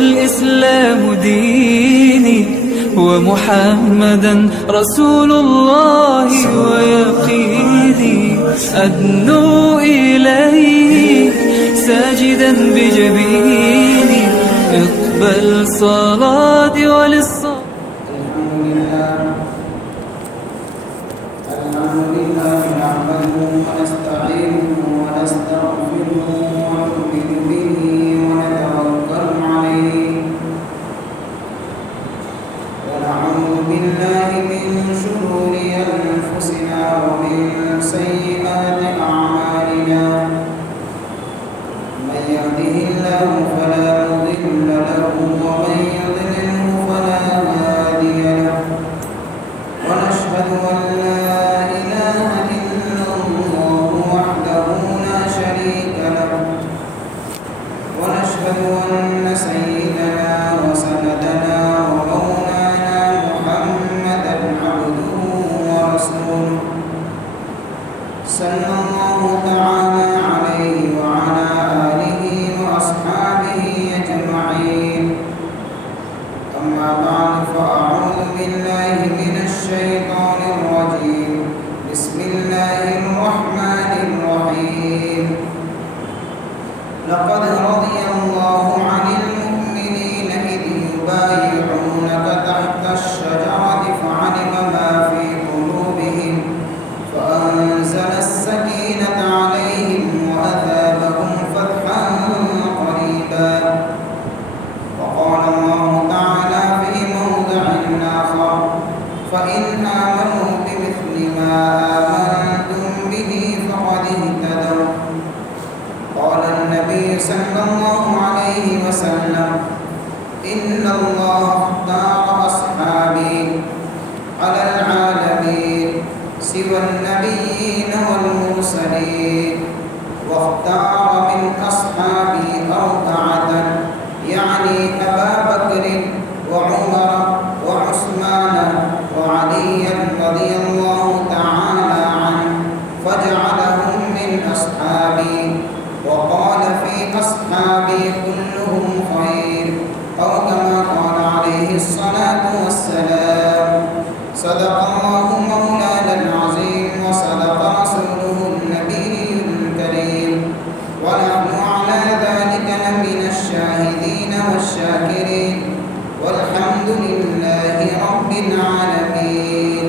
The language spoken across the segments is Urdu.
والإسلام ديني ومحمدا رسول الله ويقيني أدنو إليه ساجدا بجبيني اقبل صلاتي وللصلاة. الحمد لله نحمده ونستعينه ونستغفره ونؤمن به ونتوكل عليه ونعوذ بالله من شرور أنفسنا ومن سيئات أعمالنا من يهده الله فلا مضل له ومن يضلله فلا هادي له ونشهد أن لا إله إلا الله وحده لا شريك له ونشهد أن سيدنا وسندنا ومولانا محمدا عبده ورسوله صلى الله تعالى عليه وعلى آله وأصحابه أجمعين. أما بعد فأعوذ بالله من الشيطان الرجيم. بسم الله الرحمن الرحيم. لقد رضي الله عن المؤمنين إذ يبايعونك تحت الشجرة فعلم ما في قلوبهم فأنزل السكينة عليهم وأثابهم فتحا قريبا. وقال الله تعالى في موضع آخر فإن آمنوا بمثل ما آمنتم به فقد اهتدوا. قال النبي صلى الله عليه وسلم إن الله اختار أصحابي على العالمين سوى النبيين والمرسلين واختار من أصحابي أربعة يعني أبا بكر وعمر وعثمان وعليا رضي الله تعالى عنه فجعلهم من أصحابي وقال في أصحابي كلهم خير أو كما قال عليه الصلاة والسلام. صدق الله مولانا العظيم وصدق رسوله النبي الكريم ونحن على ذلك لمن الشاهدين والشاكرين والحمد لله رب العالمين.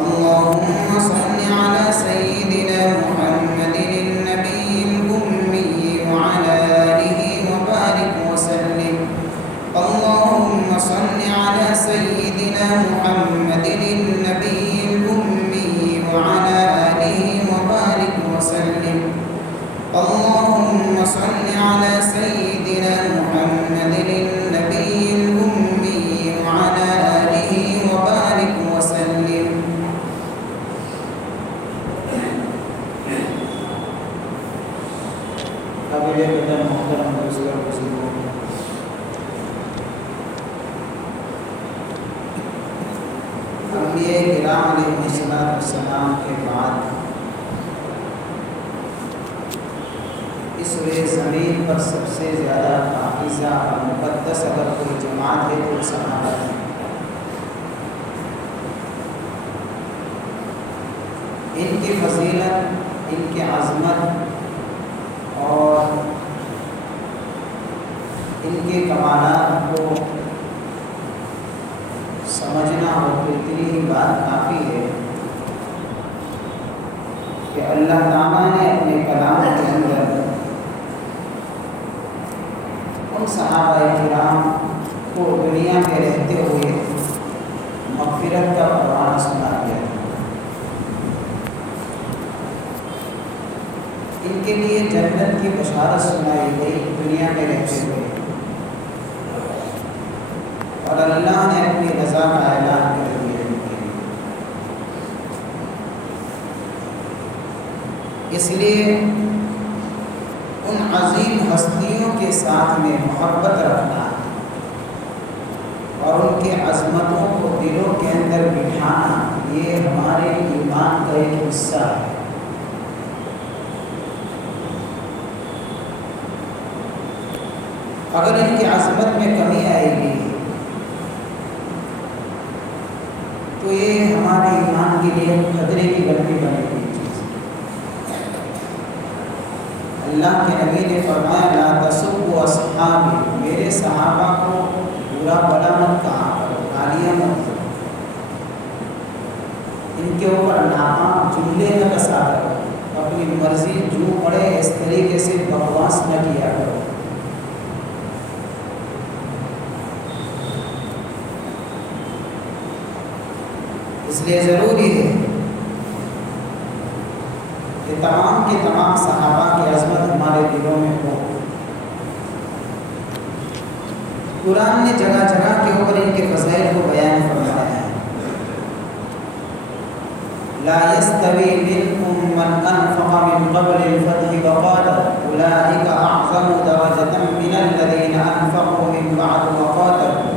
اللهم صل على سيدنا محمد النبي الأمي وعلى آله وبارك وسلم. اللهم صل على سيدنا محمد النبي الأمي وعلى آله وبارك وسلم. اللهم صل على سيدنا محمد النبي الأمي وعلى آله وبارك وسلم. قابل قدر محترم دوستوں اور بزرگوں، انبیاء کرام علیہ السلام کے بعد اس روئے زمین پر سب سے زیادہ پاکیزہ اور مقدس اگر کوئی جماعت ہے تو صحابہ ہے۔ ان کی فضیلت، ان کی عظمت اور ان کے کمالات کو سمجھنا ہو تو اتنی ہی بات کافی ہے کہ اللہ تعالیٰ نے اپنے کلام کے اندر ان صحابہ کرام کو دنیا میں رہتے ہوئے مغفرت کا پروانہ سنا دیا۔ ان کے لیے جنت کی بشارت سنائی گئی دنیا میں رہتے ہوئے، اور اللہ نے اپنی رضا کا اعلان کر دیا۔ اس لیے ان عظیم ہستیوں کے ساتھ میں محبت رکھنا اور ان کی عظمتوں کو دلوں کے اندر بٹھانا، یہ ہمارے ایمان کا ایک حصہ ہے۔ اگر ان کی عظمت میں کمی آئے گی تو یہ ہمارے ایمان کے لیے خطرے کی گھنٹی بنے گی چیز۔ اللہ کے نبی نے فرمایا لا تسبوا اصحابی، میرے صحابہ کو برا بلا مت کہا کرو، گالیاں مت دو، ان کے اوپر ناپاک جملے نہ کسا کرو، اپنی مرضی جو پڑے اس طریقے سے بکواس نہ کیا کرو۔ اس لیے ضروری ہے کہ تمام کے تمام صحابہ کی عظمت ہمارے دلوں میں ہو۔ قرآن نے جگہ جگہ کے اوپر ان کے فضائل کو بیان فرمایا ہے۔ لا يستوي منكم من أنفق من قبل الفتح وقاتل أولئك أعظم درجة من الذين أنفقوا من بعد وقاتلوا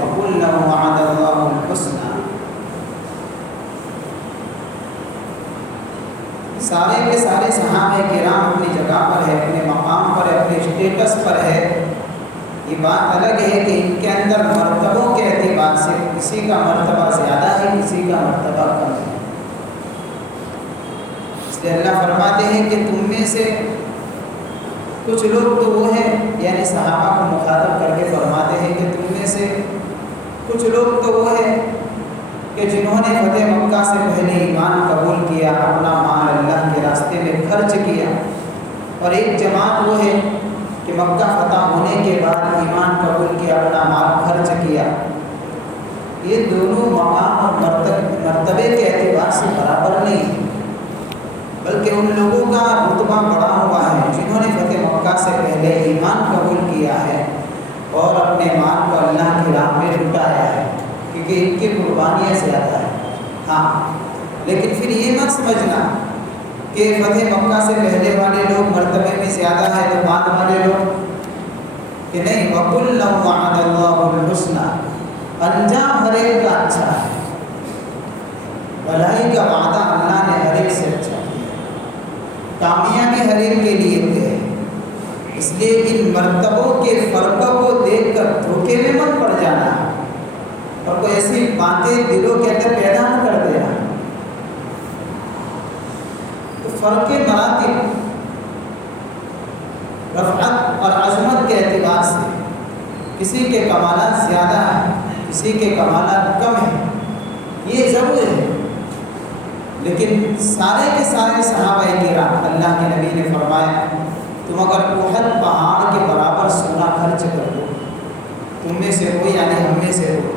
وكلا وعد الله الحسنى۔ سارے کے سارے صحابہ کرام اپنی جگہ پر ہے، اپنے مقام پر ہے، اپنے اسٹیٹس پر ہے۔ یہ بات الگ ہے کہ ان کے اندر مرتبوں کے اعتبار سے کسی کا مرتبہ زیادہ ہے، کسی کا مرتبہ کم ہے۔ اس لیے اللہ فرماتے ہیں کہ تم میں سے کچھ لوگ تو وہ ہیں، یعنی صحابہ کو مخاطب کر کے فرماتے ہیں کہ تم میں سے کچھ لوگ تو وہ ہیں کہ جنہوں نے فتح مکہ سے پہلے ایمان قبول کیا، اپنا مال اللہ کے راستے میں خرچ کیا، اور ایک جماعت وہ ہے کہ مکہ فتح ہونے کے بعد ایمان قبول کیا، اپنا مال خرچ کیا۔ یہ دونوں مقام اور مرتبے کے اعتبار سے برابر نہیں ہے، بلکہ ان لوگوں کا رتبہ بڑا ہوا ہے جنہوں نے فتح مکہ سے پہلے ایمان قبول کیا ہے اور اپنے مال کو اللہ کی راہ میں لٹایا ہے، کیونکہ ان کی قربانیاں زیادہ ہیں۔ ہاں، لیکن پھر یہ مت سمجھنا کہ فتح مکہ سے پہلے والے لوگ مرتبے میں زیادہ ہیں تو بعد والے لوگ کہ نہیں۔ وَكُلًّا وَعَدَ اللَّهُ الْحُسْنَى، انجام ہر ایک کا اچھا ہے، بھلائی کا وعدہ اللہ نے ہر ایک سے اچھا کیا، کامیابی ہر ایک کے لیے ہے۔ اس لیے ان مرتبوں کے فرقوں کو دیکھ کر دھوکے میں مت پڑ جانا اور کوئی ایسی باتیں دلوں کے اندر پیدا نہ کر دینا۔ تو فرق مراتب رفعت اور عظمت کے اعتبار سے کسی کے کمالات زیادہ ہیں، کسی کے کمالات کم ہیں، یہ ضرور ہے، لیکن سارے کے سارے صحابہ کرام، اللہ کے نبی نے فرمایا تم اگر احد پہاڑ کے برابر سونا خرچ کر دو، تم میں سے ہو یعنی ہم میں سے ہو،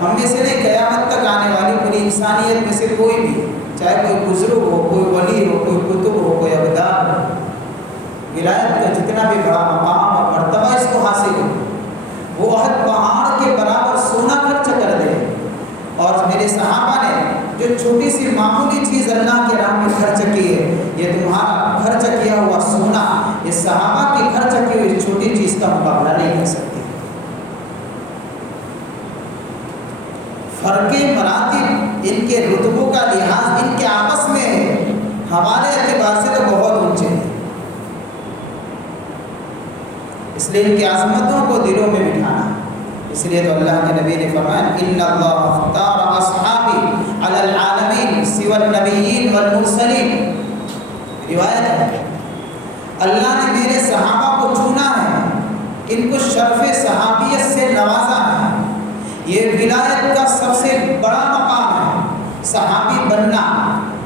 ہم میں سے نہیں، قیامت تک آنے والی پوری انسانیت میں سے کوئی بھی، چاہے کوئی بزرگ ہو، کوئی ولی ہو، کوئی کتب ہو، کوئی ابدال ہو، ولایت کا جتنا بھی بڑا مقام اور مرتبہ اس کو حاصل ہو، وہ احد پہاڑ کے برابر سونا خرچ کر دے۔ اور میرے صحابہ نے جو چھوٹی سی معمولی چیز اللہ کے راہ میں خرچ کی ہے، یہ تمہارا خرچ کیا ہوا سونا یہ صحابہ کی خرچ کی ہوئی چھوٹی چیز کا مقابلہ نہیں کر سکتی۔ فرق مراتب ان کے رتبوں کا لحاظ ان کے آپس میں ہے، ہمارے اعتبار سے تو بہت اونچے ہیں۔ اس لیے ان کی عظمتوں کو دلوں میں بٹھانا، اس لیے تو اللہ کے نبی نے فرمایا ان اللہ اختار اصحابی علی العالمین سوى النبیین والمرسلین، روایت ہے اللہ نے میرے صحابہ کو چنا ہے، ان کو شرف صحابیت سے نوازا ہے۔ یہ ولایت کا سب سے بڑا مقام ہے، صحابی بننا۔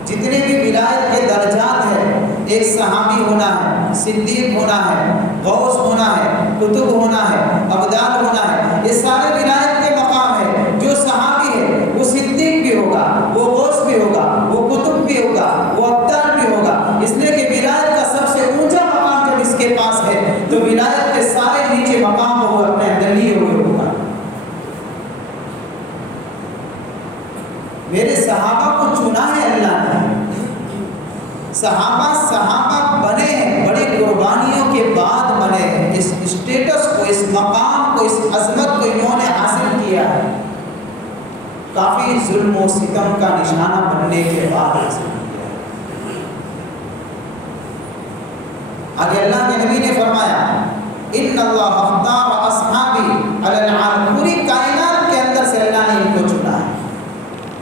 جتنے بھی ولایت کے درجات ہیں، ایک صحابی ہونا ہے، صدیق ہونا ہے، غوث ہونا ہے، کتب ہونا ہے، ابدال ہونا ہے، یہ سارے ولایت کے مقام ہے۔ جو صحابی ہے وہ صدیق بھی ہوگا، وہ غوث بھی ہوگا، وہ کتب بھی ہوگا، وہ ابدال بھی ہوگا، اس لیے کہ ولایت کا سب سے اونچا مقام جب اس کے پاس ہے تو ولایت کے سارے نیچے مقام وہ اپنے اندر لیے ہوئے ہوگا۔ میرے صحابہ کو چنا ہے اللہ نے، صحابہ بنے ہیں، بڑے قربانیوں کے بعد بنے ہیں، اس اسٹیٹس کو، اس مقام کو، اس عظمت کو انہوں نے حاصل کیا ہے کافی ظلم و ستم کا نشانہ بننے کے بعد حاصل کیا ہے۔ آگے اللہ کے نبی نے فرمایا ان اللہ اختار اصحابی علی العالم، پوری کائنات کے اندر سے اللہ نے ان کو چنا ہے،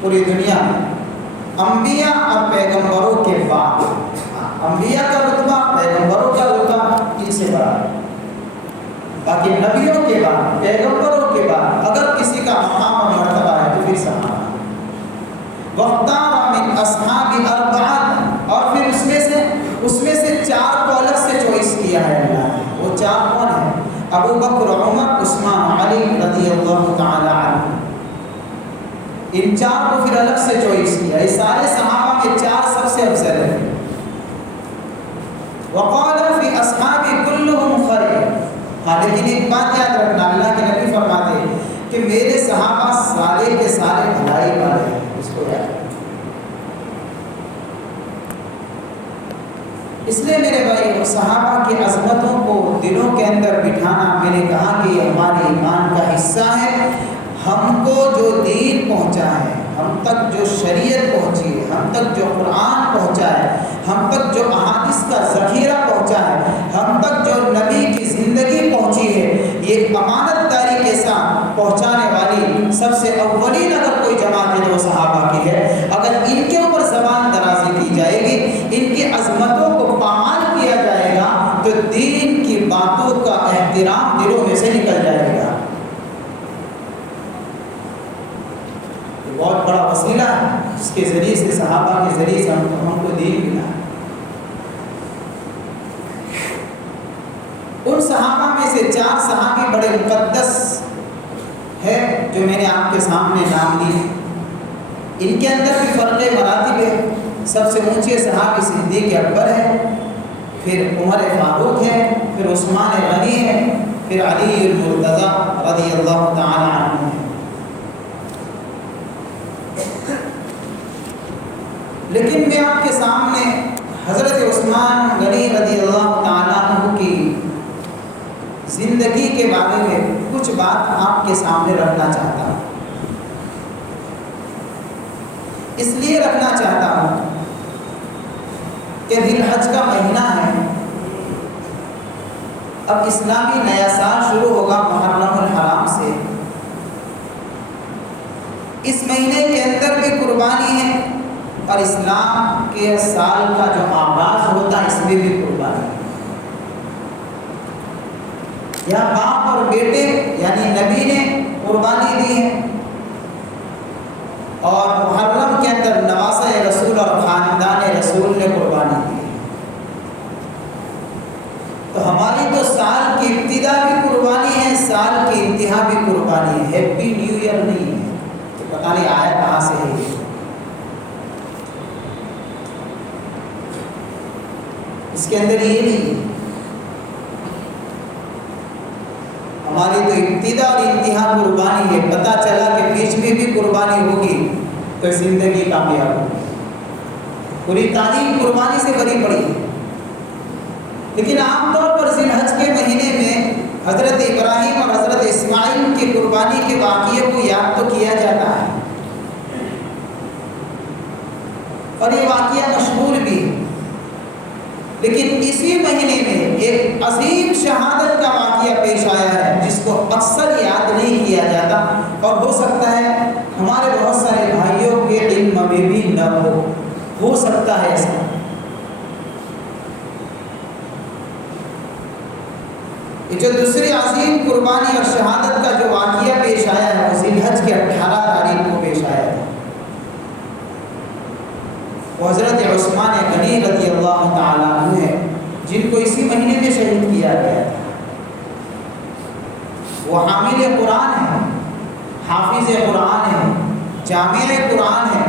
پوری دنیا میں انبیاء اور پیغمبروں کے بعد۔ انبیاء کا رتبہ، پیغمبروں کا رتبہ ان سے بڑا ہے، باقی نبیوں کے بعد، پیغمبروں کے بعد اگر کسی کا مقام اور مرتبہ ہے تو پھر صحابہ۔ وَاخْتَارَ مِنْ أَصْحَابِ أَرْبَعَةً، اور پھر اس میں سے 4 کو الگ سے چوائس کیا ہے اللہ نے۔ وہ 4 کون ہیں؟ ابو بکر، عمر، عثمان، علی رضی اللہ تعالی عنہ۔ ان 4 کو پھر الگ سے چوائس کیا۔ یہ سارے صحابہ کے 4 سب سے افضل ہیں۔ وَقَالَ فِي أَصْحَابِ كُلُّهُمْ خَيْرٌ، ہاں لیکن ایک بات یاد رکھنا، اللہ کے نبی فرماتے ہیں کہ میرے صحابہ سارے کے سارے بھلائی والے ہیں، اس کو یاد رکھنا۔ اس لیے میرے بھائی، صحابہ کی عظمتوں کو دلوں کے اندر بٹھانا، میں نے کہا کہ یہ ہمارے ایمان کا حصہ ہے۔ ہم کو جو دین پہنچا ہے، ہم تک جو شریعت پہنچی ہے، ہم تک جو قرآن پہنچا ہے، ہم تک جو احادیث کا ذخیرہ پہنچا ہے، ہم تک جو نبی کی زندگی پہنچی ہے، یہ امانت داری کے ساتھ پہنچانے والی سب سے اولین اگر کوئی جماعت ہے تو وہ صحابہ کی ہے۔ اگر ان کے اوپر زبان درازی کی جائے گی، ان کی عظمتوں کو پامال کیا جائے گا، تو دین کی باتوں کا احترام دلوں میں سے نکل جائے گا۔ بہت بڑا وسیلہ ہے جس کے ذریعے سے، صحابہ کے ذریعے سے ہم کو دین ملا ہے۔ ان صحابہ میں سے 4 صحابی بڑے مقدس ہے جو میں نے آپ کے سامنے نام لیے۔ ان کے اندر بھی فرق مراتب ہے۔ سب سے اونچے صحابی صدیق اکبر ہے، پھر عمر فاروق ہے، پھر عثمان غنی ہے، پھر علی المرتضیٰ رضی اللہ تعالی عنہ ہے۔ لیکن میں آپ کے سامنے حضرت عثمان غنی رضی اللہ تعالیٰ عنہ کی زندگی کے بارے میں کچھ بات آپ کے سامنے رکھنا چاہتا ہوں۔ اس لیے رکھنا چاہتا ہوں کہ ذی الحج کا مہینہ ہے، اب اسلامی نیا سال شروع ہوگا محرم الحرام سے۔ اس مہینے کے اندر بھی قربانی ہے، اور اسلام کے سال کا جو آغاز ہوتا ہے اس میں بھی قربانی ہے۔ یہاں باپ اور بیٹے یعنی نبی نے قربانی دی ہے، اور محرم کے اندر نواسہ رسول اور خاندان رسول نے قربانی دی ہے۔ تو ہماری تو سال کی ابتدا بھی قربانی ہے، سال کی انتہا بھی قربانی ہے۔ ہیپی نیو ایئر نہیں ہے کہ پتہ نہیں آیا کہاں سے ہے۔ اس کے اندر یہ نہیں ہے، ہماری تو ابتدا اور انتہا قربانی ہے۔ پتہ چلا کہ بیچ میں بھی قربانی ہوگی تو زندگی کامیاب ہوگی۔ پوری تعلیم قربانی سے بھری پڑی ہے۔ لیکن عام طور پر ذی الحج کے مہینے میں حضرت ابراہیم اور حضرت اسماعیل کی قربانی کے واقعے کو یاد تو کیا جاتا ہے، اور یہ واقعہ مشہور بھی ہے۔ لیکن اسی مہینے میں ایک عظیم شہادت کا واقعہ پیش آیا ہے جس کو اکثر یاد نہیں کیا جاتا، اور ہو سکتا ہے ہمارے بہت سارے بھائیوں کے علم میں بھی نہ ہو سکتا ہے ایسا۔ یہ جو دوسری عظیم قربانی اور شہادت کا جو واقعہ پیش آیا ہے وہ ذی الحج کے 18 تاریخ کو پیش آیا تھا۔ وہ حضرت عثمان غنی رضی اللہ تعالیٰ عنہ ہے جن کو اسی مہینے میں شہید کیا گیا تھا۔ وہ حامل قرآن ہے، حافظ قرآن ہے، جامع قرآن ہے،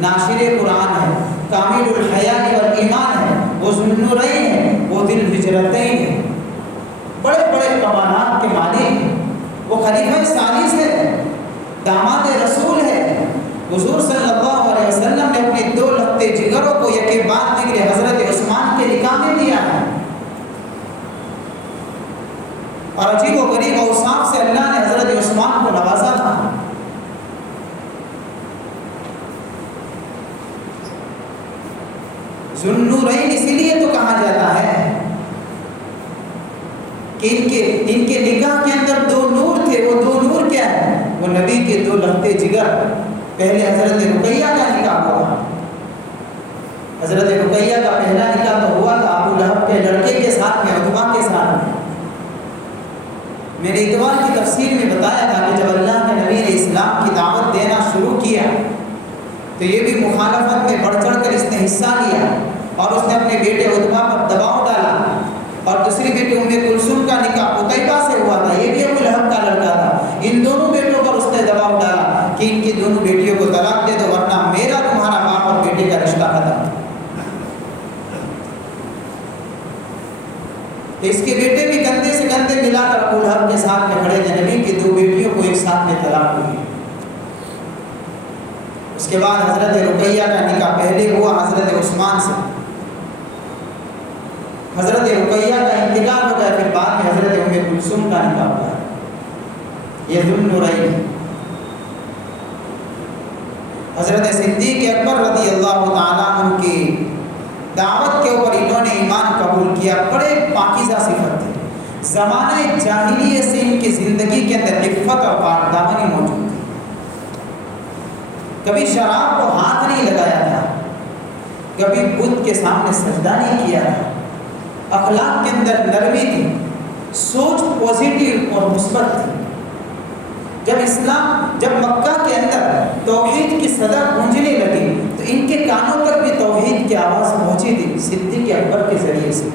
ناشر قرآن ہے، کامل الحیاء والایمان ہے، وہ ذو النورین ہے، وہ ذی الہجرتین ہے، بڑے بڑے کمالات کے مالک ہیں۔ وہ خلیفہ ثالث ہے، داماد رسول ہے۔ حضور صلی اللہ علیہ وسلم نے اپنے 2 لختے جگروں کو یکے بعد دیگرے حضرت عثمان کے نکاح میں دیا ہے، اور عجیب و غریب اوصاف سے اللہ نے حضرت عثمان کو نوازا تھا۔ ذو النورین اسی لیے تو کہا جاتا ہے کہ ان کے نکاح کے اندر دو نور تھے. وہ دو نور کیا ہے؟ وہ نبی کے دو لختے جگر. پہلے حضرت رقیہ کا نکاح ہوا. حضرت رقیہ کا پہلا نکاح تو ہوا تھا ابو لہب کے لڑکے کے ساتھ میں، عتبہ کے ساتھ میں. میں نے اتوار کی تفسیر میں بتایا تھا کہ جب اللہ کے نبی نے اسلام کی دعوت دینا شروع کیا تو یہ بھی مخالفت میں بڑھ چڑھ کر اس نے حصہ لیا اور اس نے اپنے بیٹے عتبہ پر دباؤ ڈالا. اور دوسری بیٹی ام کلثوم کا نکاح قتیبہ سے ہوا تھا، یہ بھی ابو لہب کا لڑکا تھا. ان دونوں بیٹوں پر اس نے دباؤ ڈالا کہ ان کی دونوں بیٹیوں کو طلاق دے دو ورنہ میرا تمہارا باپ اور بیٹے کا رشتہ ختم. اس کے بیٹے بھی کندھے سے کندھے ملا کر ابو لہب کے ساتھ میں کھڑے تھے. نبی کی دو بیٹیوں کو ایک ساتھ میں طلاق ہوئی. اس کے بعد حضرت رقیہ کا نکاح پہلے ہوا حضرت عثمان سے. حضرت رقیہ کا انتقال ہو گیا، پھر بعد میں حضرت ام کلثوم کا نکاح ہوا. یہ ذوالنورین. حضرت صدیق اکبر رضی اللہ تعالیٰ عنہ کی دعوت کے اوپر انہوں نے ایمان قبول کیا. بڑے پاکیزہ صفت تھے. زمانہ جاہلیت سے ان کی زندگی کے اندر عفت اور پاک دامنی موجود تھی. کبھی شراب کو ہاتھ نہیں لگایا تھا، کبھی بت کے سامنے سجدہ نہیں کیا تھا. اخلاق کے اندر نرمی تھی، سوچ پازیٹیو اور مثبت تھی. جب مکہ کے اندر توحید کی صدا گونجنے لگی تو ان کے کانوں تک بھی توحید کی آواز پہنچی تھی صدیق اکبر کے ذریعے سے.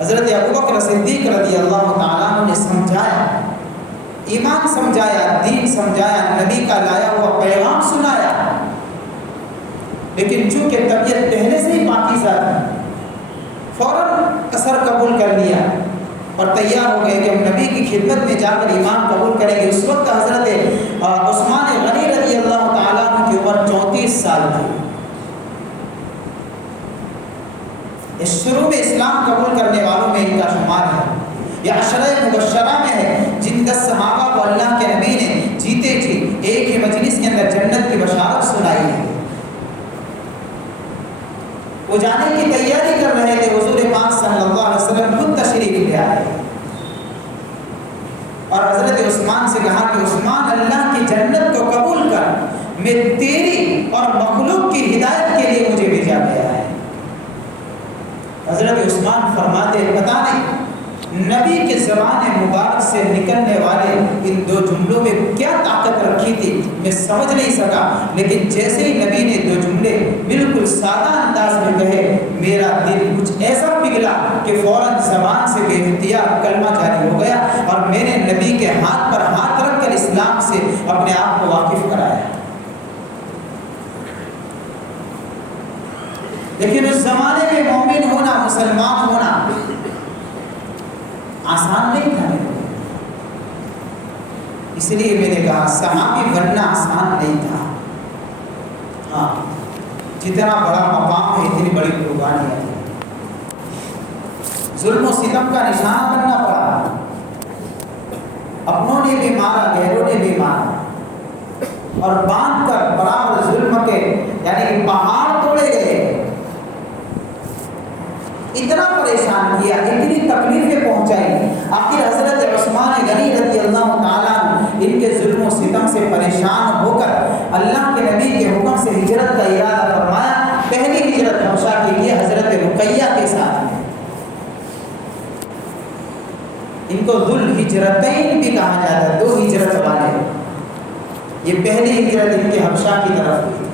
حضرت ابوبکر صدیق رضی اللہ تعالیٰ عنہ نے سمجھایا، ایمان سمجھایا، دین سمجھایا، نبی کا لایا ہوا پیغام سنایا. لیکن چونکہ طبیعت پہلے سے ہی پاکیزہ تھی، فوراً اثر قبول کر لیا اور تیار ہو گئے کہ ہم نبی کی خدمت میں جا کر ایمان قبول کریں گے. اس وقت حضرت عثمان غنی رضی اللہ تعالیٰ عنہ کی عمر 34 سال تھی. شروع میں اسلام قبول کرنے والوں میں ان کا شمار ہے. یہ عشرہ مبشرہ میں ہے جن 10 صحابہ کو اللہ کے نبی نے جیتے جی ایک ہی مجلس کے اندر جنت کی بشارت سنائی ہے. وہ جانے کی تیاری کر رہے تھے، حضور پاک صلی اللہ علیہ وسلم خود تشریف لے آئے اور حضرت عثمان سے کہا کہ عثمان اللہ کی جنت کو قبول کر، میں تیری اور مخلوق کی ہدایت کے لیے مجھے بھیجا گیا ہے. حضرت عثمان فرماتے پتہ نہیں نبی کے زبان مبارک سے نکلنے والے ان دو جملوں میں کیا طاقت رکھی تھی میں سمجھ نہیں سکا، لیکن جیسے ہی نبی نے دو جملے بالکل سادہ انداز میں کہے میرا دل کچھ ایسا پگھلا کہ فوراً زبان سے بے اختیار کلمہ جاری ہو گیا اور میں نے نبی کے ہاتھ پر ہاتھ رکھ کر اسلام سے اپنے آپ کو واقف کرایا. لیکن اس زمانے میں مومن ہونا، مسلمان ہونا آسان نہیں تھا. اس لیے میں نے کہا صحابی بننا آسان نہیں تھا. ہاں، جتنا بڑا مقام ہے اتنی بڑی قربانیاں تھیں. ظلم و ستم کا نشانہ بننا پڑا. اپنوں نے بھی مارا، غیروں نے بھی مارا اور باندھ کر برابر ظلم کے یعنی پہاڑ توڑے گئے. اتنا پریشان کیا، اتنی تکلیفیں پہنچائی. آخر حضرت عثمان غنی رضی اللہ تعالیٰ ان کے ظلم و ستم سے پریشان ہو کر اللہ کے نبی کے حکم سے ہجرت کا ارادہ فرمایا. پہلی ہجرت حبشہ کے لیے حضرت رقیہ کے ساتھ میں. ان کو ذو الہجرتین بھی کہا جاتا ہے، 2 ہجرت والے. یہ پہلی ہجرت ان کے حبشہ کی طرف ہوئی.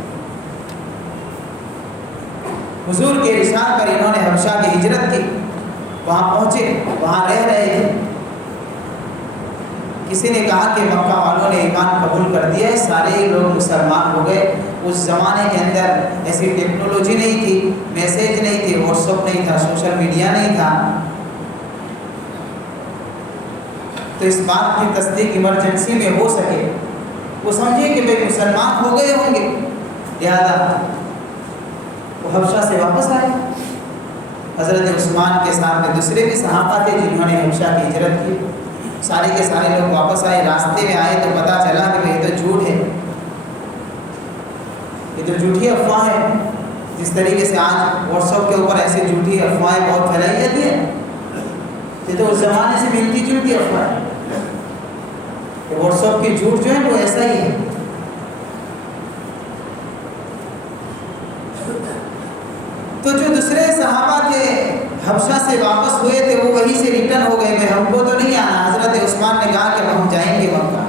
حضور کے ارشاد پر انہوں نے حبشہ کی ہجرت کی. وہاں پہنچے، وہاں رہ رہے تھے. کسی نے کہا کہ مکہ والوں نے ایمان قبول کر دیا ہے، سارے لوگ مسلمان ہو گئے. اس زمانے کے اندر ایسی ٹیکنالوجی نہیں تھی، میسیج نہیں تھی، واٹس ایپ نہیں تھا، سوشل میڈیا نہیں تھا، تو اس بات کی تصدیق ایمرجنسی میں ہو سکے. وہ سمجھے کہ بھائی مسلمان ہو گئے ہوں گے، لہذا وہ حبشہ سے واپس آئے. حضرت عثمان کے ساتھ میں دوسرے بھی صحابہ تھے جنہوں نے حبشہ کی ہجرت کی. سارے کے سارے لوگ واپس آئے. راستے میں آئے تو پتہ چلا کہ یہ تو جھوٹ ہے، یہ تو جھوٹی افواہ ہے جس طریقے سے آج واٹس ایپ کے اوپر ایسی جھوٹی افواہیں بہت پھیلائی جاتی ہیں، یہ تو اس زمانے سے ملتی جلتی افواہیں. واٹس ایپ کی جھوٹ جو ہے وہ ایسا ہی ہے. تو جو دوسرے صحابہ تھے حبشہ سے واپس ہوئے تھے وہ وہیں سے ریٹرن ہو گئے، ہم کو تو نہیں آنا. حضرت عثمان نے کہا کہ ہم جائیں گے مکہ.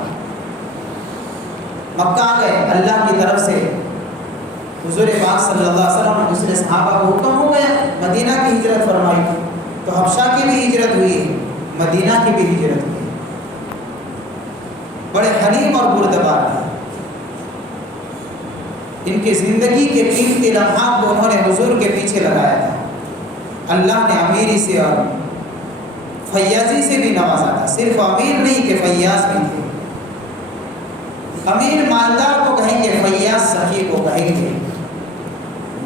مکہ آ گئے. اللہ کی طرف سے حضور پاک صلی اللہ علیہ وسلم اور دوسرے صحابہ کو حکم ہو گیا مدینہ کی ہجرت فرمائی تھی. تو حبشہ کی بھی ہجرت ہوئی، مدینہ کی بھی ہجرت ہوئی. بڑے حلیم اور بردبار تھے. ان کی زندگی کے قیمتی لمحات کو انہوں نے حضور کے پیچھے لگایا تھا. اللہ نے امیری سے اور فیاضی سے بھی نوازا تھا. صرف امیر نہیں کہ فیاض بھی تھے. امیر مالدار کو کہیں گے، فیاض سخی کو کہیں گے.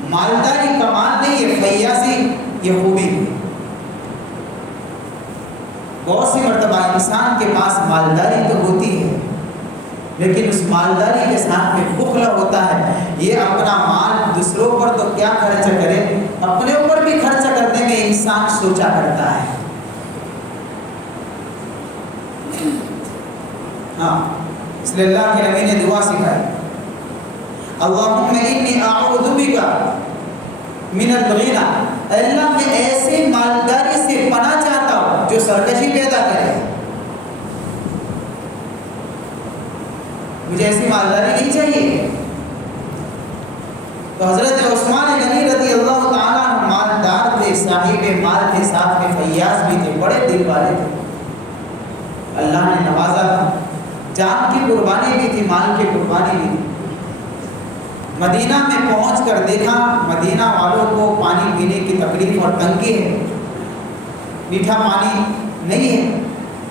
مالداری کمال نہیں ہے، فیاضی یہ خوبی ہے. بہت سی مرتبہ انسان کے پاس مالداری تو ہوتی ہے لیکن اس مالداری کے ساتھ میں بخل ہوتا ہے. یہ اپنا مال دوسروں پر تو کیا خرچ کرے، اپنے اوپر بھی خرچ کرنے میں انسان سوچا کرتا ہے. ہاں، اس لیے اللہ کے نبی نے دعا سکھائی، اللہم انی اعوذ بک من الغنی. اللہ میں ایسے مالداری سے پناہ چاہتا ہوں جو سرکشی پیدا کرے. مجھے ایسی مالداری نہیں چاہیے. تو حضرت عثمان غنی رضی اللہ تعالیٰ عنہ مالدار تھے، صاحب مال تھے، ساتھ میں فیاض بھی تھے، بڑے دل والے تھے. اللہ نے نوازا تھا. جان کی قربانی بھی تھی، مال کی قربانی بھی تھی. مدینہ میں پہنچ کر دیکھا مدینہ والوں کو پانی پینے کی تکلیف اور تنگی ہے، میٹھا پانی نہیں ہے.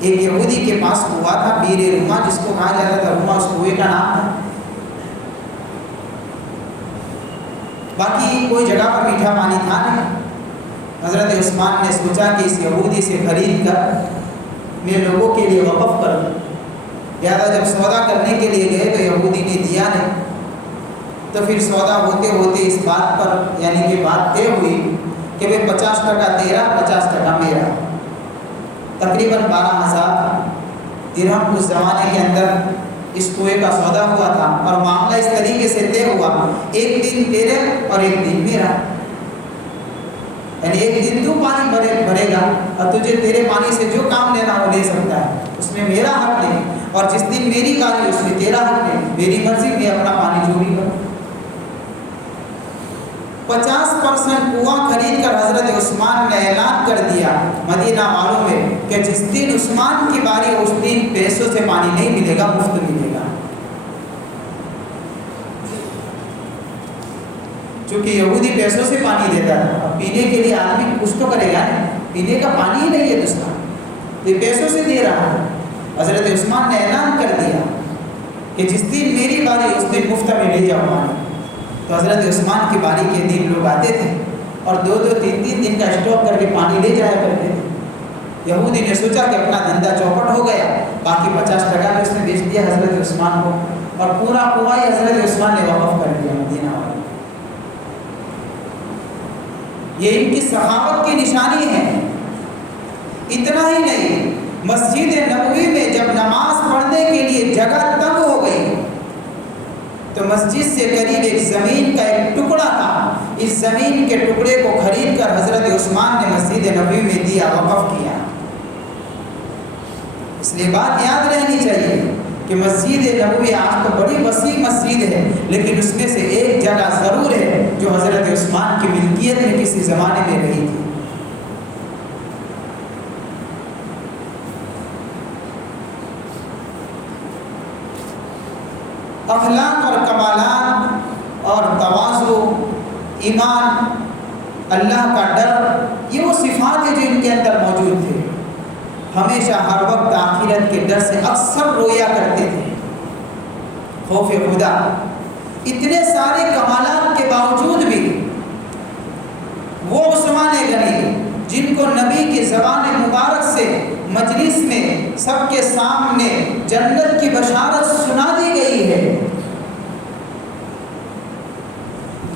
ایک یہودی کے پاس کنواں تھا، بیر روما جس کو کہا جاتا تھا، روما اس کنویں کا نام تھا. باقی کوئی جگہ پر میٹھا پانی تھا نہیں. حضرت عثمان نے سوچا کہ اس یہودی سے خرید کر میں لوگوں کے لیے وقف کر دوں. لہٰذا جب سودا کرنے کے لیے گئے تو یہودی نے دیا نہیں. تو پھر سودا ہوتے ہوتے اس بات پر یعنی کہ بات طے ہوئی کہ بھائی 50% تیرا، 50% میرا. تقریباً 12,000 درہم اس زمانے کے اندر اس کنویں کا سودا ہوا تھا. اور معاملہ اس طریقے سے طے ہوا، ایک دن تیرے اور ایک دن میرا. یعنی ایک دن تو پانی بھرے گا اور تجھے تیرے پانی سے جو کام لینا وہ لے سکتا ہے، اس میں میرا حق نہیں. اور جس دن میری گاڑی اس میں تیرا حق نہیں، میری مرضی میں اپنا پانی چوری کروں. 50% کنواں خرید کر حضرت عثمان نے اعلان کر دیا مدینہ والوں میں کہ جس دن عثمان کی باری اس دن پیسوں سے پانی نہیں ملے گا، مفت ملے گا. چونکہ یہودی پیسوں سے پانی دیتا تھا، اب پینے کے لیے آدمی کچھ تو کرے گا نا، پینے کا پانی ہی نہیں ہے دوسرا، یہ پیسوں سے دے رہا ہے. حضرت عثمان نے اعلان کر دیا کہ جس دن میری باری اس دن مفت میں لے جاؤ پانی. تو حضرت عثمان کی باری کے دن لوگ آتے تھے اور 2-2 3-3 دن کا اسٹاک کر کے پانی لے جایا کرتے تھے. یہودی نے سوچا کہ اپنا دھندا چوپٹ ہو گیا، باقی 50% میں اس نے بیچ دیا حضرت عثمان کو اور پورا کنواں حضرت عثمان نے وقف کر دیا مدینہ والوں. یہ ان کی سخاوت کی نشانی ہے. اتنا ہی نہیں، مسجد نبوی میں جب نماز پڑھنے کے لیے جگہ تنگ ہو گئی تو مسجد سے قریب ایک زمین کا ایک ٹکڑا تھا، اس زمین کے ٹکڑے کو خرید کر حضرت عثمان نے مسجد نبوی میں دیا، وقف کیا. اس لیے بات یاد رہنی چاہیے کہ مسجد نبوی آج تو بڑی وسیع مسجد ہے لیکن اس میں سے ایک جگہ ضرور ہے جو حضرت عثمان کی ملکیت میں کسی زمانے میں رہی تھی. اخلاق اور کمالات اور تواضع، ایمان، اللہ کا ڈر، یہ وہ صفات ہیں جو ان کے اندر موجود تھے. ہمیشہ ہر وقت آخرت کے ڈر سے اکثر رویا کرتے تھے، خوف خدا. اتنے سارے کمالات کے باوجود بھی وہ عثمان غنی جن کو نبی کی زبان مبارک سے مجلس میں سب کے سامنے جنت کی بشارت سنا دی گئی ہے،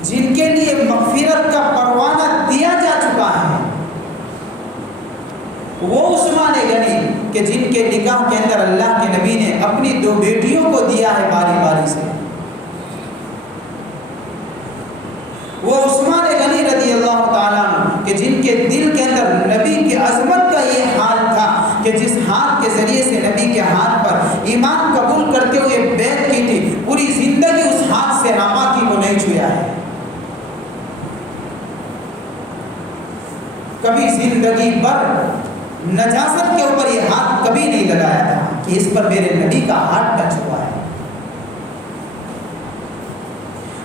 جن کے لیے مغفرت مغفرت کا پروانہ دیا جا چکا ہے، وہ عثمان غنی کہ جن کے نکاح کے اندر اللہ کے نبی نے اپنی 2 بیٹیوں کو دیا ہے باری باری سے، وہ عثمان غنی رضی اللہ تعالیٰ عنہ کہ جن کے دل کے اندر نبی کی عظمت کا یہ حال تھا کہ جس ہاتھ کے ذریعے سے نبی کے ہاتھ پر ایمان قبول کرتے ہوئے بیعت کی تھی، پوری زندگی اس ہاتھ سے ناپاکی کو نہیں چھویا ہے، کبھی زندگی بھر نجاست کے اوپر یہ ہاتھ کبھی نہیں لگایا تھا کہ اس پر میرے نبی کا ہاتھ ٹچ ہوا ہے۔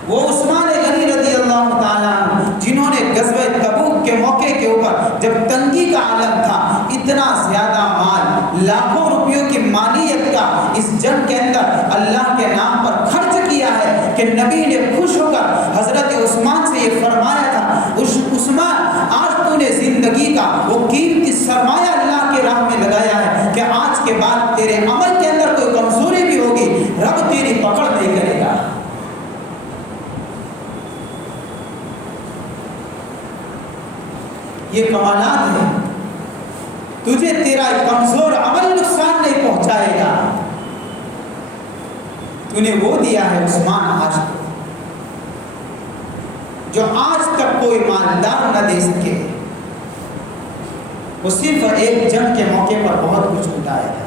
وہ عثمان غنی رضی اللہ تعالیٰ عنہ جنہوں نے غزوہ تبوک کے موقع کے اوپر جب تنگی کا عالم تھا، اتنا زیادہ مال، لاکھوں روپیوں کی مالیت کا اس جنگ کے اندر اللہ کے نام پر خرچ کیا ہے کہ نبی نے خوش ہو کر حضرت عثمان سے یہ فرمایا تھا، عثمان آج تو نے زندگی کا وہ قیمتی سرمایہ اللہ کے راہ میں لگایا ہے کہ آج کے بعد تیرے عمل کے اندر کوئی کمزوری بھی ہوگی رب تیری پکڑ نہیں کرے گا۔ یہ کمالات ہیں، تجھے تیرا کمزور عمل نقصان نہیں پہنچائے گا، تو نے وہ دیا ہے عثمان آج کو جو آج تک کوئی مالدار نہ دے سکے، وہ صرف ایک جنگ کے موقع پر بہت کچھ اٹھایا تھا،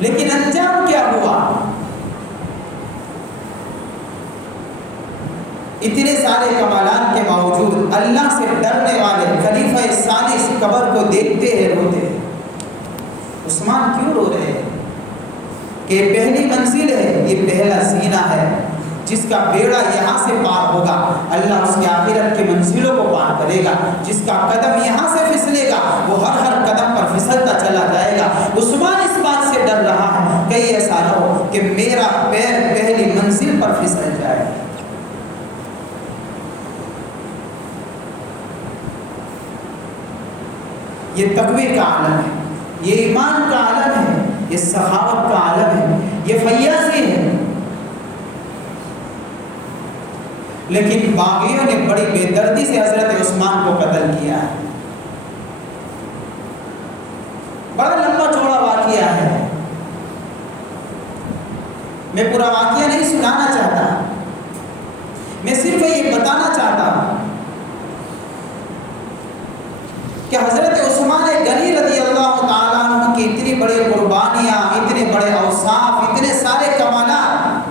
لیکن انجام کیا ہوا؟ اتنے سارے کمالات کے باوجود اللہ سے ڈرنے والے خلیفہ ثانی اس قبر کو دیکھتے ہیں روتے ہیں۔ عثمان کیوں رو رہے ہیں؟ کہ پہلی منزل ہے، یہ پہلا زینہ ہے، جس کا بیڑا یہاں سے پار ہوگا اللہ اس کی آخرت کی منزلوں کو پار کرے گا، جس کا قدم یہاں سے پھسلے گا وہ ہر قدم پر پھسلتا چلا جائے گا۔ عثمان اس بات سے ڈر رہا ہے کہیں ایسا نہ ہو کہ میرا پیر پہلی منزل پر پھسل جائے، یہ تقوی کا عالم ہے، یہ ایمان کا عالم ہے، یہ سخاوت کا عالم ہے، یہ فیاضی ہے، لیکن باغیوں نے بڑی بے دردی سے حضرت عثمان کو قتل کیا ہے۔ بڑا لمبا چوڑا واقعہ ہے، میں پورا واقعہ نہیں سنانا چاہتا، میں صرف یہ بتانا چاہتا ہوں کہ حضرت عثمان غنی رضی اللہ تعالیٰ عنہ کی اتنی بڑی قربانیاں، اتنے بڑے اوصاف، اتنے سارے کمالات،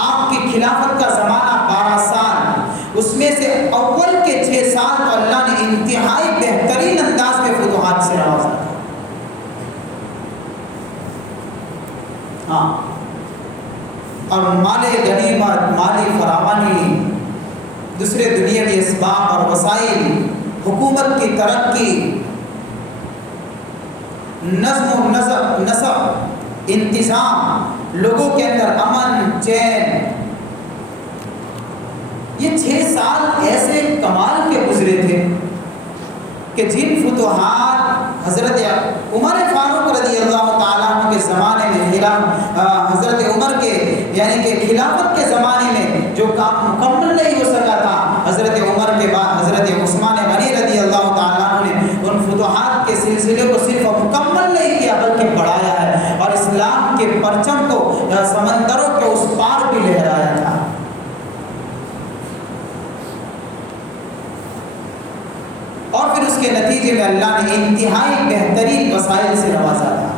آپ کی خلافت کا زمانہ 12 سال، اس میں سے اول کے 6 سال تو اللہ نے انتہائی بہترین انداز میں فتوحات سے نوازا تھا۔ ہاں، اور مال غنیمت، مالی فراوانی، دوسرے دنیاوی اسباب اور وسائل، حکومت کی ترقی، نظم و نسق، انتظام، لوگوں کے اندر امن چین، یہ 6 سال ایسے کمال کے گزرے تھے کہ جن فتوحات حضرت عمر فاروق رضی اللہ تعالیٰ عنہ کے زمانے میں، حضرت عمر کے یعنی کہ خلافت کے زمانے میں جو کام مکمل نہیں ہو سکا تھا، حضرت عمر کے بعد حضرت عثمان غنی رضی اللہ تعالیٰ عنہ نے ان فتوحات کے سلسلے کو صرف مکمل نہیں کیا بلکہ بڑھایا ہے، اور اسلام کے پرچم کو سمندروں کے اس پار بھی لہرایا تھا۔ اور پھر اس کے نتیجے میں اللہ نے انتہائی بہترین وسائل سے نوازا تھا،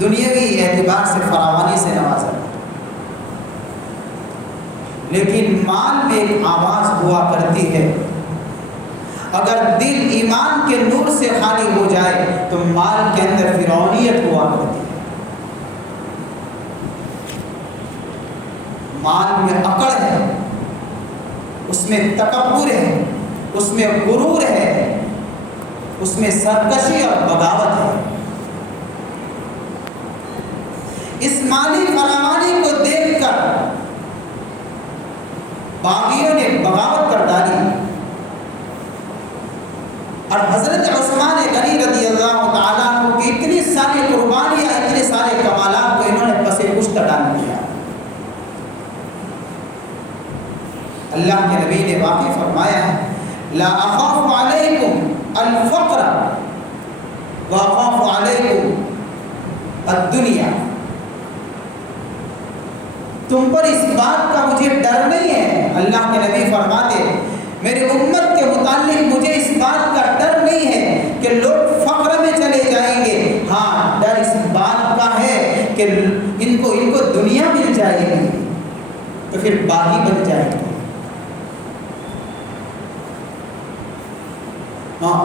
دنیاوی اعتبار سے فراوانی سے نوازا تھا، لیکن مال میں ایک آواز ہوا کرتی ہے، اگر دل ایمان کے نور سے خالی ہو جائے تو مال کے اندر فرعونیت ہوا کرتی ہے۔ مال میں اکڑ ہے، اس میں تکبر ہے، اس میں غرور ہے، اس میں سرکشی اور بغاوت ہے۔ اس مالی فراوانی کو دیکھ کر باغیوں نے بغاوت کر ڈالی، اور حضرت عثمان غنی رضی اللہ تعالیٰ عنہ کی اتنی ساری قربانیاں، اتنے سارے کمالات کو انہوں نے پس پشت ڈال دیا۔ اللہ کے نبی نے واقعی فرمایا ہے لا اخاف علیکم الفقر واخاف علیکم الدنیا، تم پر اس بات کا مجھے ڈر نہیں ہے، اللہ کے نبی فرماتے میری امت کے متعلق مجھے اس بات کا ڈر نہیں ہے کہ لوگ فقر میں چلے جائیں گے، ہاں ڈر اس بات کا ہے کہ ان کو دنیا مل جائے گی تو پھر باغی بن جائیں گے۔ ہاں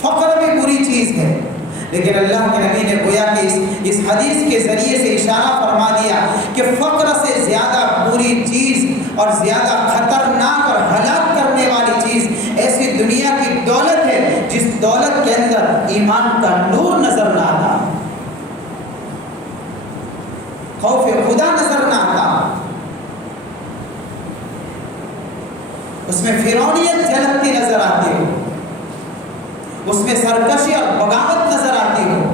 فقر بھی بری چیز ہے، لیکن اللہ کے نبی نے گویا کہ اس حدیث کے ذریعے سے اشارہ فرما دیا کہ فقر سے زیادہ بری چیز اور زیادہ خطرناک اور ہلاک کرنے والی چیز ایسی دنیا کی دولت ہے جس دولت کے اندر ایمان کا نور نظر نہ آتا، خوف خدا نظر نہ آتا، اس میں فرعونیت جھلکتی نظر آتی ہو، اس میں سرکشی اور بغاوت نظر آتی ہو،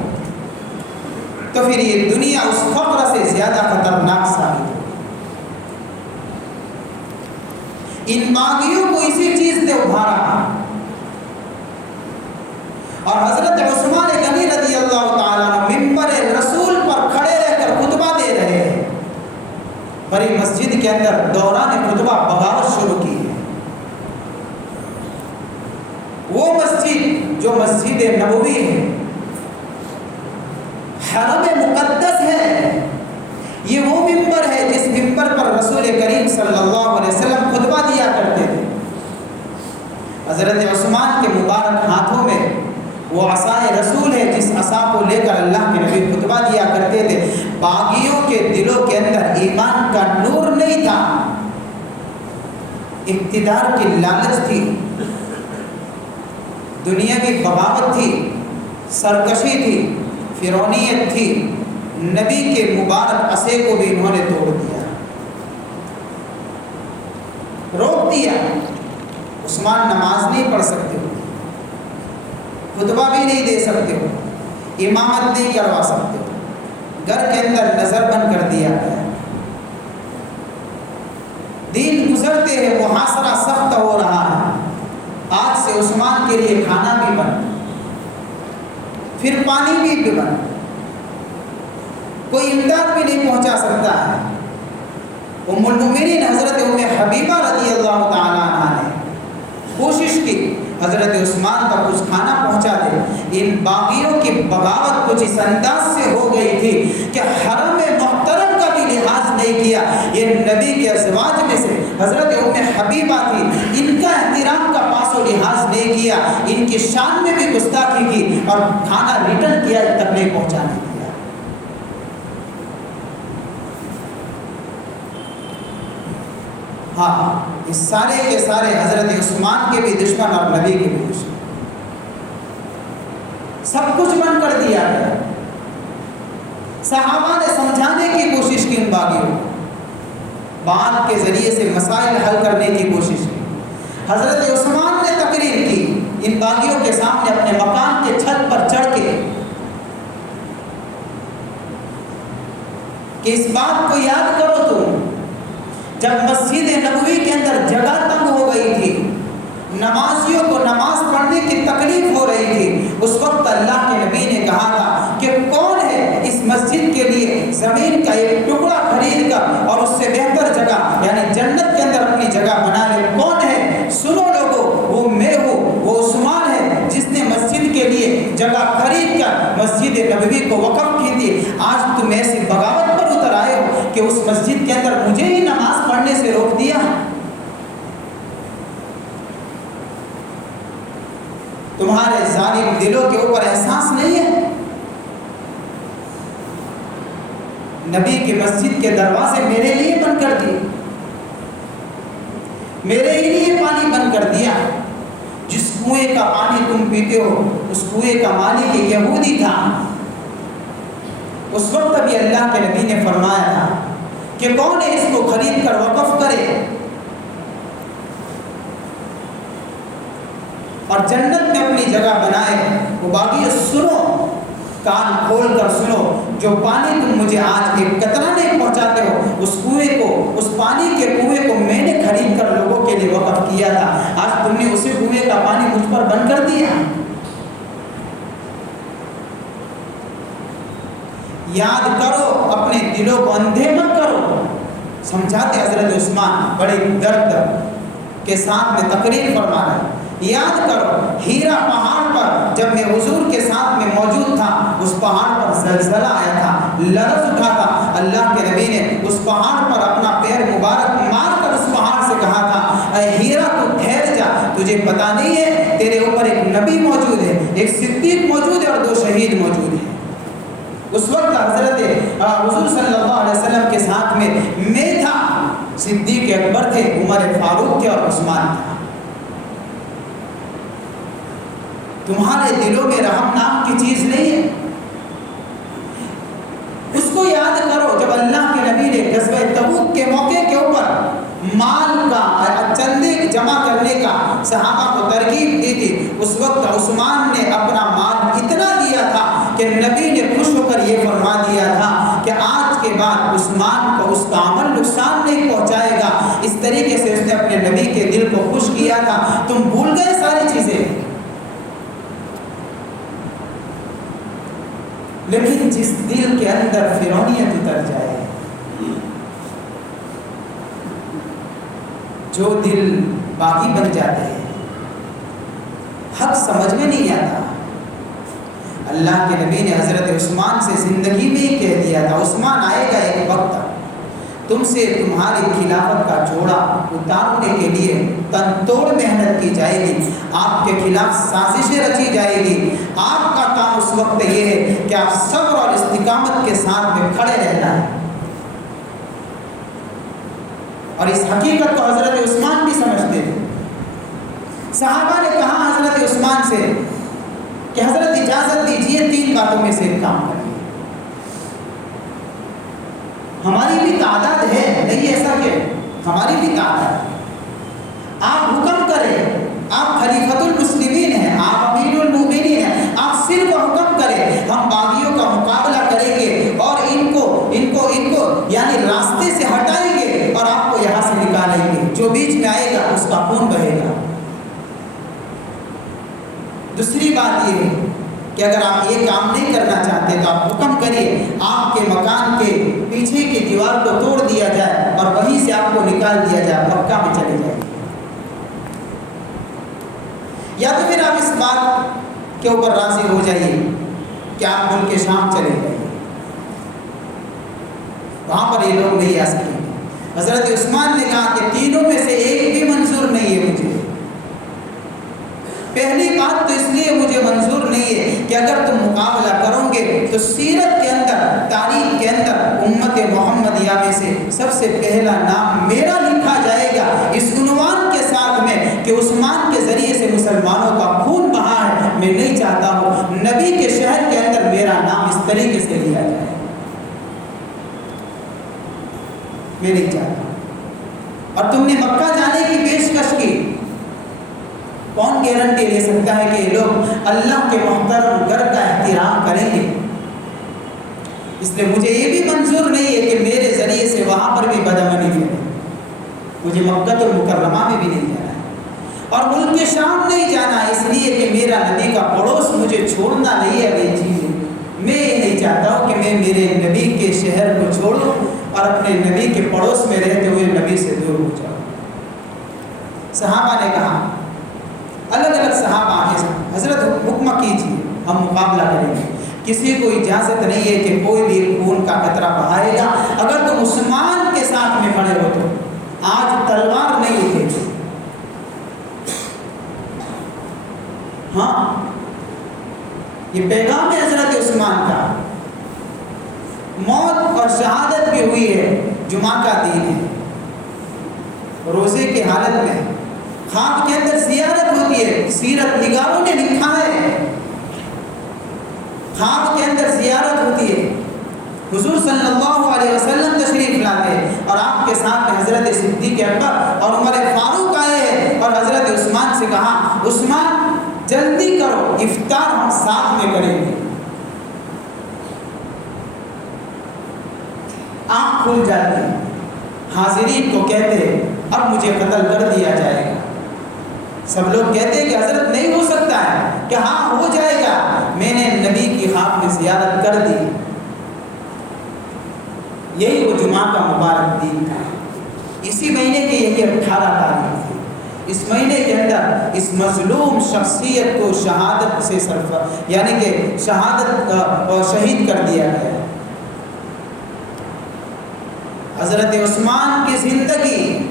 تو پھر یہ دنیا اس فقر سے زیادہ خطرناک ثابت ہو۔ ان باغیوں کو اسی چیز نے ابھارا، اور حضرت عثمان غنی رضی اللہ تعالیٰ عنہ ممبر رسول پر کھڑے رہ کر خطبہ دے رہے ہیں، بڑی مسجد کے اندر دوران خطبہ بغاوت شروع کی ہے۔ وہ مسجد جو مسجد نبوی ہے، حرم مقدس ہے، یہ وہ ممبر ہے جس ممبر پر رسول کریم صلی اللہ علیہ وسلم خطبہ دیا کرتے تھے۔ حضرت عثمان کے مبارک ہاتھوں میں وہ عصائے رسول ہے جس عصا کو لے کر اللہ کے نبی خطبہ دیا کرتے تھے۔ باغیوں کے دلوں کے اندر ایمان کا نور نہیں تھا، اقتدار کی لالچ تھی، دنیا کی بغاوت تھی، سرکشی تھی، فرعونیت تھی۔ نبی کے مبارک عصے کو بھی انہوں نے توڑ دیا، روک دیا۔ عثمان نماز نہیں پڑھ سکتے ہو، خطبہ بھی نہیں دے سکتے ہو، امامت نہیں کروا سکتے ہو، گھر کے اندر نظر بند کر دیا گیا۔ دن گزرتے ہیں، محاصرہ سخت ہو رہا ہے، آج سے عثمان کے لیے کھانا بھی بند، پھر پانی بھی بند، کوئی امداد بھی نہیں پہنچا سکتا ہے۔ ام المؤمنین حضرت ام حبیبہ رضی اللہ تعالیٰ عنہ نے کوشش کی حضرت عثمان کا کچھ کھانا پہنچا دے۔ ان باغیوں کی بغاوت کچھ اس انداز سے ہو گئی تھی کہ حرم محترم کا بھی لحاظ نہیں کیا۔ یہ نبی کے ازواج میں سے حضرت ام حبیبہ تھی، ان کا احترام کا پاس و لحاظ نہیں کیا، ان کی شان میں بھی گستاخی کی اور کھانا ریٹرن کیا تک نہیں پہنچانے دیا۔ ہاں اس سارے کے سارے حضرت عثمان کے بھی دشمن اور نبی کے بھی دشمن، سب کچھ بند کر دیا گیا۔ صحابہ نے سمجھانے کی کوشش کی، ان باغیوں کو بات کے ذریعے سے مسائل حل کرنے کی کوشش کی۔ حضرت عثمان نے تقریر کی ان باغیوں کے سامنے اپنے مکان کے چھت پر چڑھ کے کہ اس بات کو یاد کرو تم جب مسجد نبوی کے اندر جگہ تنگ ہو گئی تھی، نمازیوں کو نماز پڑھنے کی تکلیف ہو رہی تھی، اس وقت اللہ کے نبی نے کہا تھا کہ کون ہے اس مسجد کے لیے زمین کا ایک ٹکڑا خرید کر اور اس سے بہتر جگہ یعنی جنت کے اندر اپنی جگہ بنا لے، کون ہے؟ سنو لوگو، وہ میں ہوں، وہ عثمان ہے جس نے مسجد کے لیے جگہ خرید کر مسجد نبوی کو وقف کی تھی۔ آج تم ایسی بغاوت پر اتر آئے ہو کہ اس مسجد کے اندر مجھے ہی نماز پڑھنے سے روک دیا۔ تمہارے ظالم دلوں کے اوپر احساس نہیں ہے؟ نبی کی مسجد کے دروازے میرے لیے بند کر دیے، میرے ہی لیے پانی بند کر دیا۔ جس کنویں کا پانی تم پیتے ہو اس کنویں کا مالک ایک یہودی تھا۔ اس وقت بھی اللہ کے نبی نے فرمایا تھا کہ کون ہے اس کو خرید کر وقف کرے اور جنت میں اپنی جگہ بنائے۔ وہ باقی سنو، کان کھول کر سنو، جو پانی تم مجھے آج ایک قطرہ نہیں پہنچاتے ہو، اس کنویں کو، اس پانی کے کنویں دیا. یاد کرو، اپنے دلوں کو اندھے مت کرو. سمجھاتے حضرت عثمان بڑے درد کے ساتھ میں تقریر فرما رہے. یاد کرو ہیرا پہاڑ پر جب میں حضور کے ساتھ میں موجود تھا، اس پہاڑ پر زلزلہ آیا تھا، لرز اٹھا تھا. اللہ کے نبی نے اس پہاڑ پر اپنا پیر مبارک مار کر اس پہاڑ سے کہا تھا، اے ہیرا تو ٹھہر جا، تجھے پتا نہیں ہے تیرے اوپر ایک نبی موجود ہے، ایک صدیق موجود ہے اور 2 شہید موجود ہیں. اس وقت حضرت حضور صلی اللہ علیہ وسلم کے ساتھ میں تھا، صدیق اکبر تھے، عمر فاروق تھے اور عثمان تھا. تمہارے دلوں میں رحم نام کی چیز نہیں ہے. اس کو یاد کرو جب اللہ کے نبی نے غزوہ تبوک کے موقع کے اوپر مال کا چندے جمع کرنے کا صحابہ کو ترغیب دی تھی، اس وقت عثمان نے اپنا مال اتنا دیا تھا کہ نبی نے خوش ہو کر یہ فرما دیا تھا کہ آج کے بعد عثمان کو اس کا عمل نقصان نہیں پہنچائے گا. اس طریقے سے اس نے اپنے نبی کے دل کو خوش کیا تھا. تم بھول گئے ساری چیزیں، لیکن جس دل کے اندر فرعونیت اتر جائے، جو دل باغی بن جاتے ہیں، حق سمجھ میں نہیں آتا. اللہ کے نبی نے حضرت عثمان سے زندگی میں ہی کہہ دیا تھا، عثمان آئے گا ایک وقت تم سے تمہاری خلافت کا جوڑا اتارنے کے لیے تن توڑ محنت کی جائے گی، آپ کے خلاف سازشیں رچی جائے گی. آپ کا کام اس وقت یہ ہے کہ آپ صبر اور استقامت کے ساتھ میں کھڑے رہنا ہے. اور اس حقیقت کو حضرت عثمان بھی سمجھتے تھے. صحابہ نے کہا حضرت عثمان سے کہ حضرت اجازت دیجیے 3 باتوں میں سے ایک کام کریں. ہماری بھی تعداد ہے، نہیں ایسا کہ ہماری بھی تعداد ہے. آپ حکم کریں، آپ خلیفۃ المسلمین ہیں، آپ امیر المومنین ہیں، آپ صرف حکم کریں، ہم باغیوں کا مقابلہ کریں گے اور ان کو یعنی راستے سے ہٹائیں گے اور آپ کو یہاں سے نکالیں گے. جو بیچ میں آئے گا اس کا خون بہے گا. دوسری بات یہ ہے کہ اگر آپ یہ کام نہیں کرنا چاہتے تو آپ حکم کریے، آپ کے مکان کے پیچھے کی دیوار کو توڑ دیا جائے اور وہیں سے آپ کو نکال دیا جائے، مکہ میں چلے جائیں. یا تو پھر آپ اس بات کے اوپر راضی ہو جائیے کہ آپ ملک شام چلے جائیں، وہاں پر یہ لوگ نہیں آ سکیں گے. حضرت عثمان نے کہا کہ تینوں میں سے ایک بھی منظور نہیں ہے مجھے. پہلی بات تو اس لیے مجھے منظور نہیں ہے کہ اگر تم مقابلہ کرو گے تو سیرت کے اندر، تاریخ کے اندر امت محمدیہ میں سے سب سے پہلا نام میرا لکھا جائے گا اس عنوان کے ساتھ میں کہ عثمان کے ذریعے سے مسلمانوں کا خون بہا ہے. میں نہیں چاہتا ہوں نبی کے شہر کے اندر میرا نام اس طریقے سے لیا جائے، میں نہیں چاہتا. اور تم نے مکہ جانے کی پیشکش کی، کون گارنٹی لے سکتا ہے کہ یہ لوگ اللہ کے محترم گھر کا احترام کریں گے؟ اس لیے مجھے یہ بھی منظور نہیں ہے کہ میرے ذریعے سے وہاں پر بھی بدامنی کرے. مجھے مکہ المکرمہ میں بھی نہیں جانا ہے اور ملک شام نہیں جانا، اس لیے کہ میرا نبی کا پڑوس مجھے چھوڑنا نہیں ہے. یہ چیزیں میں یہ نہیں چاہتا ہوں کہ میں میرے نبی کے شہر کو چھوڑوں اور اپنے نبی کے پڑوس میں رہتے ہوئے نبی سے دور ہو جاؤں. صحابہ نے کہا، الگ الگ صحابہ آگے سے، حضرت حکم کیجیے، ہم مقابلہ کریں گے. کسی کو اجازت نہیں ہے کہ کوئی بھی خون کا قطرہ بہائے گا. اگر تم عثمان کے ساتھ میں کھڑے ہو تو آج تلوار نہیں اٹھے گی. ہاں، یہ پیغام ہے حضرت عثمان کا. موت اور شہادت بھی ہوئی ہے، جمعہ کا دن ہے، روزے کی حالت میں خواب کے اندر زیارت ہوتی ہے. سیرت نگاروں نے لکھا ہے خواب کے اندر زیارت ہوتی ہے. حضور صلی اللہ علیہ وسلم تشریف لاتے ہیں اور آپ کے ساتھ میں حضرت صدیق اکبر اور عمر فاروق آئے ہیں اور حضرت عثمان سے کہا، عثمان جلدی کرو، افطار ہم ساتھ میں کریں گے. آنکھ کھل جاتی ہے. حاضرین کو کہتے اب مجھے قتل کر دیا جائے گا. سب لوگ کہتے ہیں کہ حضرت نہیں ہو سکتا ہے، کہ ہاں ہو جائے گا، میں نے نبی کی خاک میں زیارت کر دی۔ یہی وہ جمعہ کا مبارک دن تھا، اسی مہینے کی یہی 18 تاریخ تھی۔ اس مہینے کے اندر اس مظلوم شخصیت کو شہادت سے یعنی کہ شہادت اور شہید کر دیا گیا۔ حضرت عثمان کی زندگی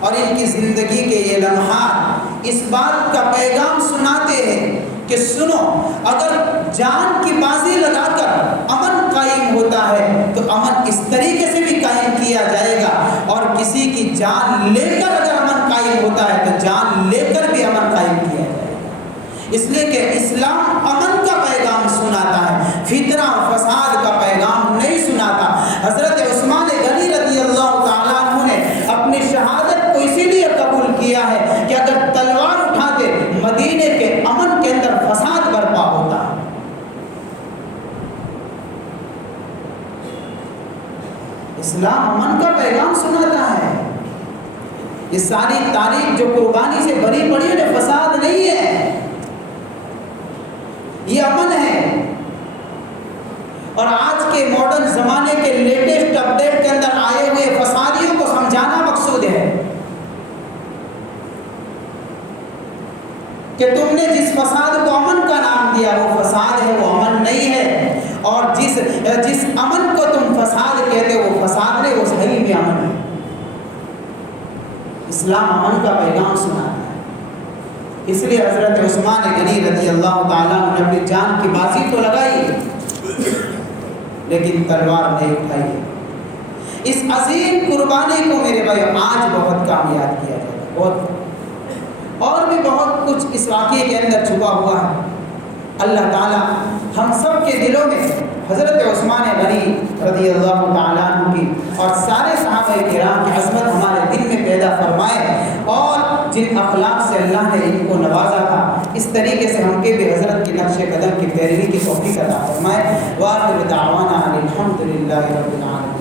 اور ان کی زندگی کے یہ لمحات اس بات کا پیغام سناتے ہیں کہ سنو، اگر جان کی بازی لگا کر امن قائم ہوتا ہے تو امن اس طریقے سے بھی قائم کیا جائے گا، اور کسی کی جان لے کر اگر امن قائم ہوتا ہے تو جان لے کر بھی امن قائم کیا جائے گا۔ اس لیے کہ اسلام امن کا پیغام سناتا ہے، فتنہ اور فساد کا پیغام نہیں سناتا۔ حضرت عثمان غنی رضی اللہ تعالیٰ عنہ نے اپنی شہادت کو اسی لیے قبول کیا ہے کہ اگر تلوار اٹھاتے مدینے کے امن کے اندر فساد برپا ہوتا۔ اسلام امن کا پیغام سناتا ہے۔ یہ ساری تاریخ جو قربانی سے بھری پڑی ہے، فساد نہیں ہے، یہ امن ہے۔ اور آج کے ماڈرن زمانے کے لیٹسٹ اپڈیٹ کے اندر آئے ہوئے فسادیوں کو سمجھانا مقصود ہے کہ تم نے جس فساد کو امن کا نام دیا وہ فساد ہے، وہ امن نہیں ہے، اور جس امن کو تم فساد کہتے ہو وہ فساد نہیں، وہ صحیح میں امن ہے۔ اسلام امن کا پیغام سناتا ہے۔ اس لیے حضرت عثمان غنی رضی اللہ تعالیٰ نے اپنی جان کی بازی تو لگائی لیکن تلوار نہیں اٹھائی۔ اس عظیم قربانی کو میرے بھائی آج بہت کام یاد کیا جاتا ہے، بہت، اور بھی بہت کچھ اس واقعے کے اندر چھپا ہوا ہے۔ اللہ تعالیٰ ہم سب کے دلوں میں حضرت عثمان غنی رضی اللہ تعالیٰ عنہ کی اور سارے صحابہ کرام کی عظمت ہمارے دل میں پیدا فرمائے، اور جن اخلاق سے اللہ نے ان کو نوازا تھا اس طریقے سے ہم کے بھی حضرت کی نقش قدم کی پیروی کی توفیق عطا فرمائے۔ وآخر دعوانا الحمد للہ رب العالمین۔